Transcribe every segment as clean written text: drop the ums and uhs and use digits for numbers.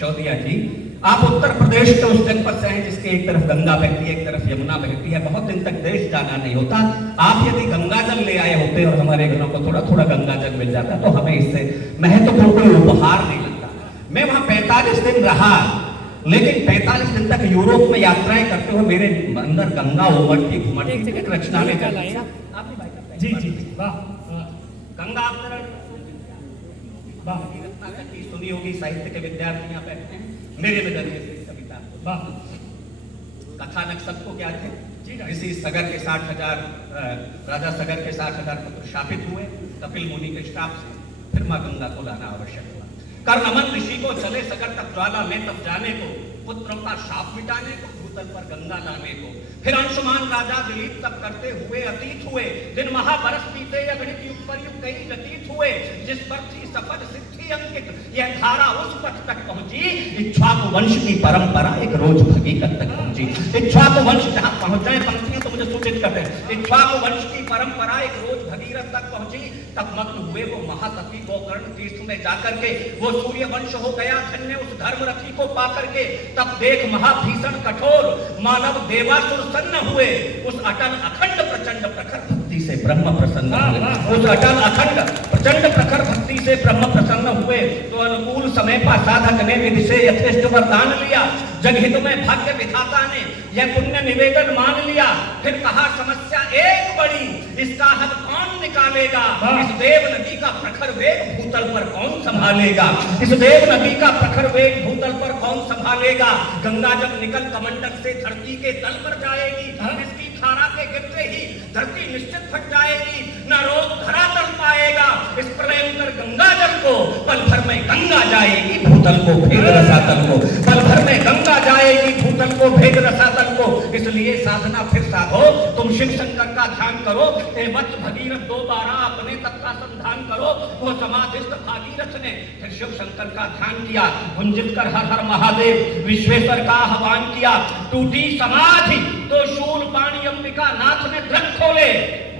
सिसोदिया जी, आप उत्तर प्रदेश के उस जनपद से हैं जिसके एक तरफ गंगा बहती है, एक तरफ यमुना बहती है। बहुत दिन तक देश जाना नहीं होता। आप यदि गंगा जल ले आए होते और हमारे घरों को थोड़ा थोड़ा गंगा जल मिल जाता तो हमें इससे महत्वपूर्ण कोई उपहार नहीं लगता। मैं वहां 45 दिन रहा, लेकिन 45 दिन तक यूरोप में यात्राएं करते हुए मेरे अंदर गंगा उमड़ती घुमड़ती एक रचना में जी जी वाह गंगा अवतरण सुनी होगी, साहित्य के विद्यार्थी यहाँ बैठते हैं। मेरे नजरिए से कविता वाह कथानक सबको क्या थे? ऋषि सगर के 60,000 राजा सगर के 60,000 पुत्र शापित हुए कपिल मुनि के श्राप से। फिर मां गंगा को लाना आवश्यक हुआ। कर्णमन ऋषि को चले सगर तक ज्वाला में तब जाने को, पुत्रों का शाप मिटाने को, भूतल पर गंगा लाने को। फिर अंशुमान राजा दिलीप तब करते हुए अतीत हुए, दिन महाबरस बीते अगणित युग पर युग कई व्यतीत हुए। जिस पर थी सफल सिद्धि अंकित यह धारा उस पथ तक पहुंची, इक्ष्वाकु वंश की परंपरा एक रोज भगीरथ तक पहुंची। इक्ष्वाकु वंश जहां पहुंच जाए पंक्तियां तो मुझे सूचित करते हैं। इक्ष्वाकु वंश की परंपरा एक रोज भगीरथ तक पहुंची, तब मग्न हुए वो महासती गोकर्ण तीर्थ में जाकर के। वो सूर्य वंश हो गया धन्य उस धर्म रथी को पाकर के। तब देख महाभीषण कठोर मानव देवासुर सन्न हुए। उस अटल अखंड प्रचंड प्रखर भक्ति से ब्रह्म प्रसन्न हुए। उस अटल अखंड प्रचंड प्रखर भक्ति से ब्रह्म प्रसन्न हुए। तो अनुकूल समय पर साधक ने विधि से यथेष्ट वरदान लिया। जगहित में भाग्य विधाता ने यह पुण्य निवेदन मान लिया। फिर कहा समस्या एक बड़ी, इसका हल कौन निकालेगा? इस देव नदी का प्रखर वेग भूतल पर कौन संभालेगा? इस देव नदी का प्रखर वेग भूतल पर कौन संभालेगा? गंगा जब निकल कमंडल से धरती के तल पर जाएगी, इसकी धारा के गिरते ही धरती निश्चित फट जाएगी, न रोग धरातल पाएगा। इस प्रलयंकर गंगा जल को पल भर में गंगा जाएगी भूतल को भेद रसातल को। पल भर में गंगा जाएगी भूतल को भेद रसातल को। इसलिए साधना फिर साधो, तुम शिव शंकर का ध्यान करो। हे वत्स भगीरथ दोबारा अपने तप का संधान करो। वो समाधिस्थ भागीरथ ने फिर शिव शंकर का ध्यान किया। गुंजित कर हर हर महादेव विश्वेश्वर का आह्वान किया। टूटी समाधि तो शूल पाणी अंबिका नाथ ने दृढ़ खोले।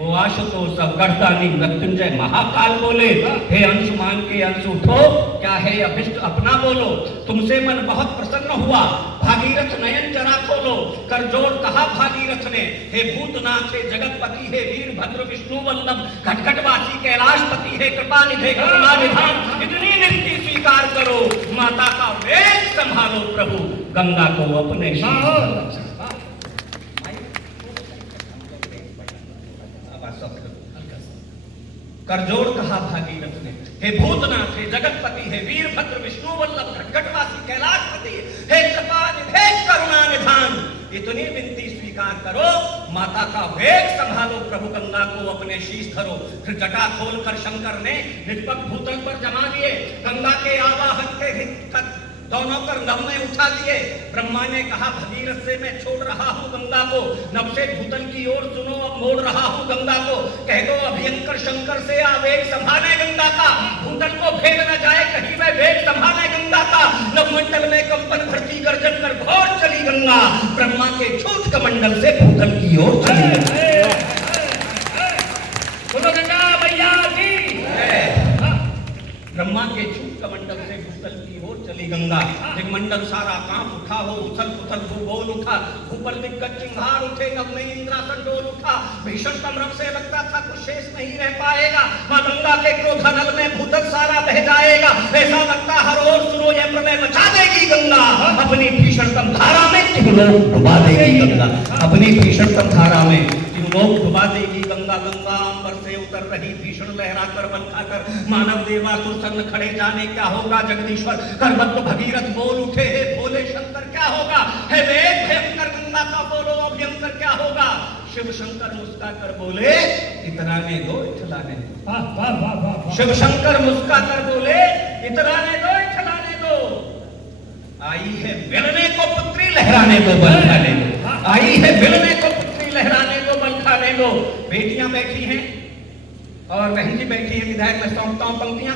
वो आशुतोष गर्दानी मृत्युंजय महाकाल बोले, हे अंशुमान के अंश उठो, क्या है अभिष्ट अपना बोलो। तुमसे मन बहुत प्रसन्न हुआ, भागीरथ नयन जरा खोलो। कर जोड़ कहा भागीरथ ने, हे भूतनाथ हे जगतपति हे वीर भद्र विष्णु वल्लभ घटघटवासी कैलाशपति हे कृपा निधे करुणा निधान, इतनी विनती स्वीकार करो। माता का वेग संभालो प्रभु, गंगा को अपने करजोड़ कहा भागीरथ ने, हे भूतनाथ हे जगतपति हे वीर भद्र विष्णु वल्लभ घटघटवासी कैलाशपति हे कृपा निधे करुणा निधान, इतनी विनती स्वीकार करो। माता का वेग संभालो प्रभु, गंगा को अपने शीश धरो। फिर जटा खोल कर शंकर ने निष्पक्ष भूतल पर जमा लिए। गंगा के आवाहन के हित दोनों कर नभ में उठा दिए। ब्रह्मा ने कहा भगीरथ से मैं छोड़ रहा हूँ गंगा को, नभ से भूतल की ओर सुनो अब मोड़ रहा हूँ गंगा को। कह दो अभियंकर शंकर से आवेग संभाले गंगा का, भूतल को भेद न जाए कहीं वह वेग संभाले गंगा का। नवमंडल में कंपन भरती गर्जन कर घोर चली गंगा, ब्रह्मा के छूट कमंडल से भूतल की ओर चली गंगा। बोलो गंगा मैया की। ब्रह्मा के छूट कमंडल से भूतल की ओर चली गंगा। दिग्मंडल सारा कांप उठा हो, उथल पुथल भूगोल उठा। भूपल दिग्गज चिंगार उठे, नभ में इंद्रासन डोल उठा। भीषण कमरम से लगता था कुछ शेष नहीं रह पाएगा। मां गंगा के क्रोधानल में भूतल सारा बह जाएगा। ऐसा लगता हर ओर सुनो यह प्रलय मचा देगी गंगा। अपनी भीषणतम धारा में तीनों लोग डुबा देगी गंगा। अपनी भीषणतम धारा में तीनों लोग डुबा देगी गंगा। गंगा अंबर से उतर रही भीषण लहरा कर बन खाकर, मानव देवासुर सन्न खड़े जाने क्या होगा जगदीश्वर। करवत भगीरथ बोल उठे, हे भोले शंकर क्या होगा। हे वेग भयंकर गंगा का बोलो अभयंकर क्या होगा। शिव शंकर मुस्का कर बोले इतराने दो इतलाने दो। शिव शंकर मुस्का कर बोले इतराने दो इतलाने दो। आई है मिलने को पुत्री लहराने दो बल खाने दो। आई है मिलने को पुत्री लहराने दो बल खाने दो। बेटियां बैठी हैं और बहन जी बैठी है। विधायक मैं सौंपता हूं पंक्तियां।